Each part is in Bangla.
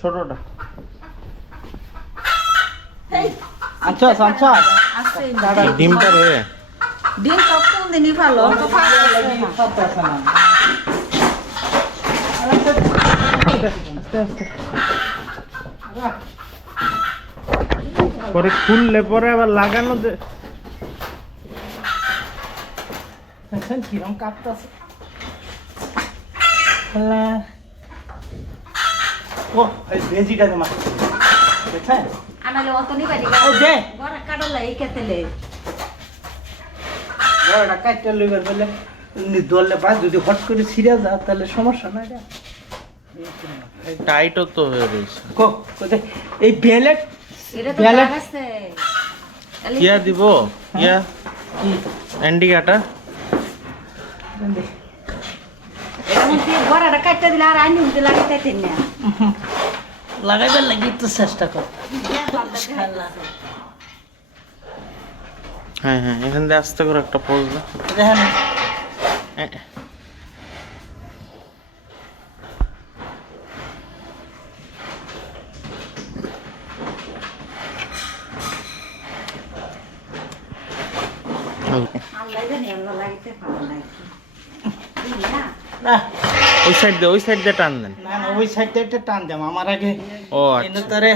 ছোটটা। আচ্ছা আচ্ছা। ডিমটা রয়ে ডিম কোন দিনই ভালো? তো আস্তে পরে খুললে পরে আবার লাগানো কিরম কাঁপতাছে। ও এই ভেজিটা দে দেখছেন অত নি বাড়ি ও দে। বড় কাটলে এই কেতেলে বড়টা কাটতে লইবার বলে ধরলে পায় যদি হট করে ছিঁড়ে যা তাহলে সমস্যা না এটা টাইটও তো হয়ে রয়েছে। কো কোথায় এই বেলেট এটা তো বেলেট দাগ আছে। ইয়া দিব? ইয়া কি? অ্যান্ডিকাটা মধ্যে বড়টা কাটতে দিলে আর আইনি উঠতে লাগাইতে তিন না। লাগাইবার লাগি তো চেষ্টা কর। হ্যাঁ হ্যাঁ এখান দিয়ে আস্তে করে একটা পোজ দাও দেখেন। আল্লাহ জানি না ওই সাইড দিয়ে ওই সাইড দিয়ে টান দেন। না না ওই সাইডটা একটা টান দেম আমার আগে ও আচ্ছা। তারে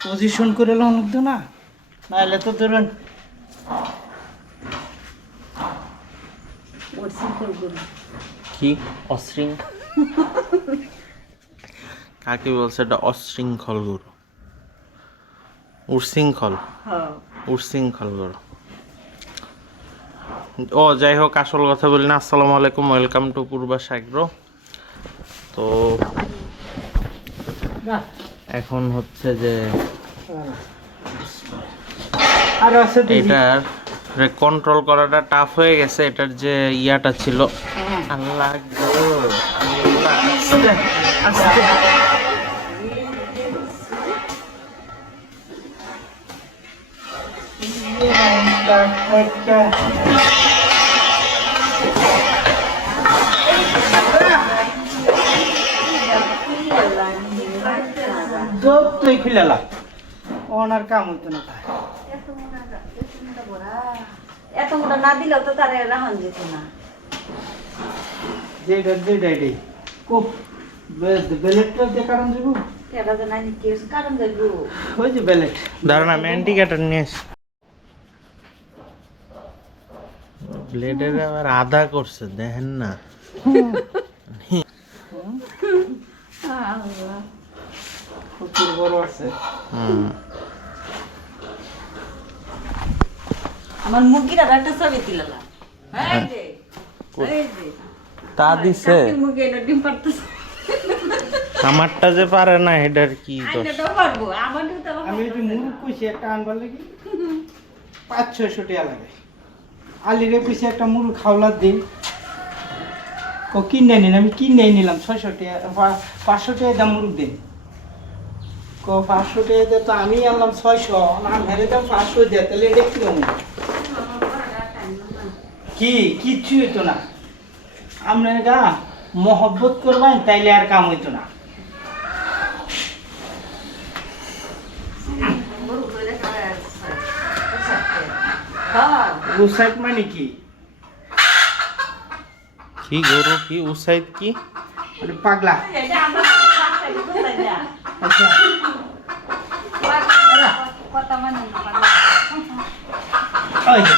পজিশন করে লো অনেক না নাহলে তো ধরুন কি অশৃং কাকে বলছে এটা অশৃঙ্খল গরু। উশৃঙ্খল। হ্যাঁ। উশৃঙ্খল গরু। ও যাই হোক আসল কথা বলি না। আসসালামু আলাইকুম ওয়েলকাম টু পূর্বাস আগ্রো তো এখন হচ্ছে যে এটার কন্ট্রোল করাটা টাফ হয়ে গেছে এটার যে ইয়াটা ছিল। আল্লাহ গো, আল্লাহ, আস্তে, একটা খুলে লাগ। ওনার কাম হইতো না তাই। এত মোটা না দিলেও তো তার রাহন যেত না। যেটা যেটা এটাই। বেলেটটা দিয়ে কারণ যাব এটা তো নাই কি কারণ দেখব ওই যে বেলেট। দাঁড়ান আমি অ্যান্টিকাটার নিয়ে ব্লেডের আবার আধা করছে দেখেন না। প্রচুর বড় আছে। আমার মুরগির একটা ছবি তুলালা এই যে এই যে। তা দিছে। এটা ডিম পারতেছে আমারটা যে পারে না এটার কি আমি কইছি একটা আনবার লাগি পাঁচ ছয়শো টাকা লাগে। আলিরে কইছি একটা মুরগ খাওলার দিন। ক কিনে নিন আমি কিনে নিলাম ছয়শো টাকা পাঁচশো টাকা দাম মুরগ দিন। ক পাঁচশো টাকা তো আমি আনলাম ছয়শো। না মেরে দাম পাঁচশো দিয়ে তাহলে এটা কি কি কিচ্ছু হইতো না। আপনার গা মহব্বত করবেন তাইলে আর কাম হইতো না। মানে কি? কি গরু কি উসাইদ কি? মানে পাগলা। আচ্ছা। যে,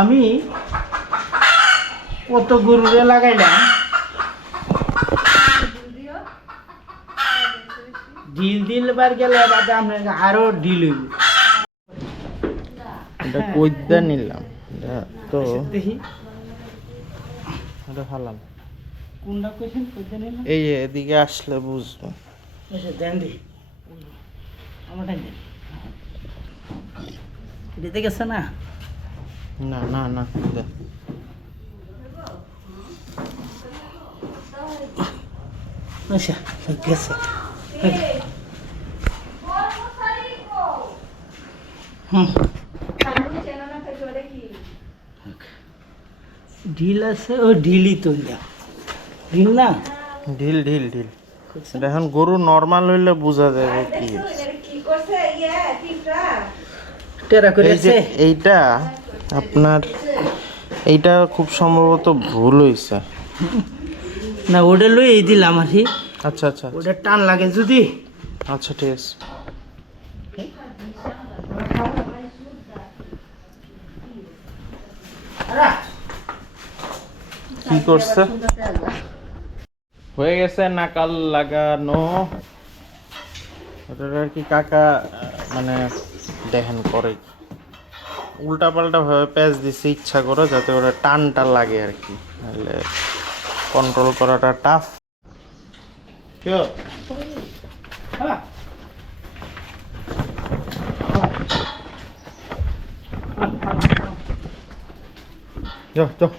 আমি কত গরুরে লাগাইলাম? ঢিল দিল বার গেলে বাদে আরও ঢিল হইব। এটা কইদা নিলাম। তো এটা হালাল। কোনটা কইছেন? কইতে নিলাম এই এদিকে আসলে বুঝব। আচ্ছা দেন দেখি আমারটা দেন দিতে গেছে না? না না না দে। আচ্ছা গেছে। হুম। ঢিল আছে ও ঢিলই তো ঢিল না? ঢিল ঢিল ঢিল। এখন গরু নর্মাল হইলে বোঝা যাবে কি। এইটা আপনার এইটা খুব সম্ভবত ভুল হইছে। না ওটা লই এই দিলাম আর কি। আচ্ছা আচ্ছা ওটা টান লাগে যদি। আচ্ছা ঠিক আছে। কি করছে? হয়ে গেছে নাকাল লাগানো। আর কি কাকা মানে দেখেন করে। উল্টা পাল্টা ভাবে প্যাচ দিছে, ইচ্ছা করে, যাতে ওরা টানটা লাগে আর কি। নাহলে কন্ট্রোল করাটা টাফ হ্যাঁ যাও